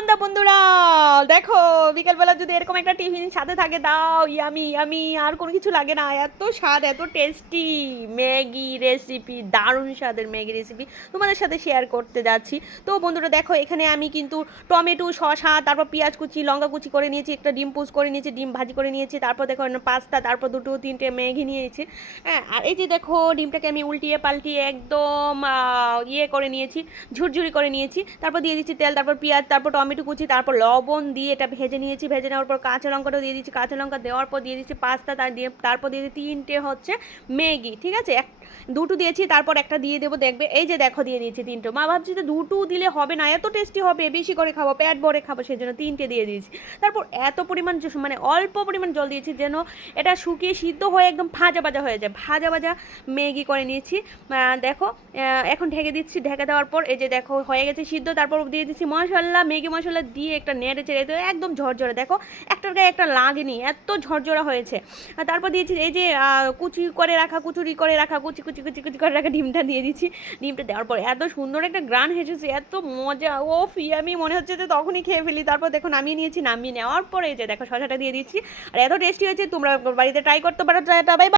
সন্ধ্যা বন্ধুরা, দেখো বিকেলবেলা যদি এরকম একটা টিফিন সাথে থাকে দাও, ইয়ামি ইয়ামি, আর কোনো কিছু লাগে না। এত স্বাদ, এত টেস্টি ম্যাগি রেসিপি, দারুণ স্বাদের ম্যাগি রেসিপি তোমাদের সাথে শেয়ার করতে যাচ্ছি। তো বন্ধুরা দেখো, এখানে আমি কিন্তু টমেটো, শসা, তারপর পেঁয়াজ কুচি, লঙ্কা কুচি করে নিয়েছি, একটা ডিম পুষ করে নিয়েছি, ডিম ভাজি করে নিয়েছি, তারপর দেখো পাস্তা, তারপর দুটো তিনটে ম্যাগি নিয়েছি। হ্যাঁ, আর এই যে দেখো ডিমটাকে আমি উল্টিয়ে পাল্টিয়ে একদম ইয়ে করে নিয়েছি, ঝুরঝুরি করে নিয়েছি। তারপর দিয়ে দিচ্ছি তেল, তারপর পেঁয়াজ, তারপর টমেটো কুচি, তারপর লবণ দিয়ে এটা ভেজে নিয়েছি। ভেজে নেওয়ার পর কাঁচা লঙ্কাটা দিয়ে দিচ্ছি, কাঁচা লঙ্কা দেওয়ার পর দিয়ে দিচ্ছি পাস্তা, তারপর দিয়ে দিচ্ছি তিনটে হচ্ছে ম্যাগি, ঠিক আছে। দুটো দিয়েছি, তারপর একটা দিয়ে দেবো, দেখবে এই যে দেখো দিয়ে দিয়েছি তিনটে। মা ভাবছি যে দুটো দিলে হবে না, এত টেস্টি হবে, বেশি করে খাবো, পেট ভরে খাবো, সেই জন্য তিনটে দিয়ে দিয়েছি। তারপর এত পরিমাণ মানে অল্প পরিমাণ জল দিয়েছি যেন এটা শুকিয়ে সিদ্ধ হয়ে একদম ভাজা ভাজা হয়ে যায়, ভাজা ভাজা ম্যাগি করে নিয়েছি। দেখো এখন ঢেকে দিচ্ছি, ঢেকে দেওয়ার পর এই যে দেখো হয়ে গেছে সিদ্ধ। তারপর দিয়ে দিচ্ছি মশলা, ম্যাগি মশলা দিয়ে একটা নেড়ে চেড়ে, তো একদম ঝরঝরে, দেখো একটার গায়ে একটা লাগেনি, এত ঝরঝরা হয়েছে। আর তারপর দিয়েছি এই যে কুচি করে রাখা, কুচুরি করে রাখা, কুচি কুচি কুচি কুচি করে রাখা ডিমটা দিয়ে দিচ্ছি। ডিমটা দেওয়ার পর এত সুন্দর একটা গ্রান হেসেছে, এত মজা, ও আমি মনে হচ্ছে যে তখনই খেয়ে ফেলি। তারপর দেখো নামিয়ে নিয়েছি, নামিয়ে নেওয়ার পরে এই যে দেখো শসাটা দিয়ে দিচ্ছি। আর এত টেস্টি হয়েছে, তোমরা বাড়িতে ট্রাই করতে পারো। বাই।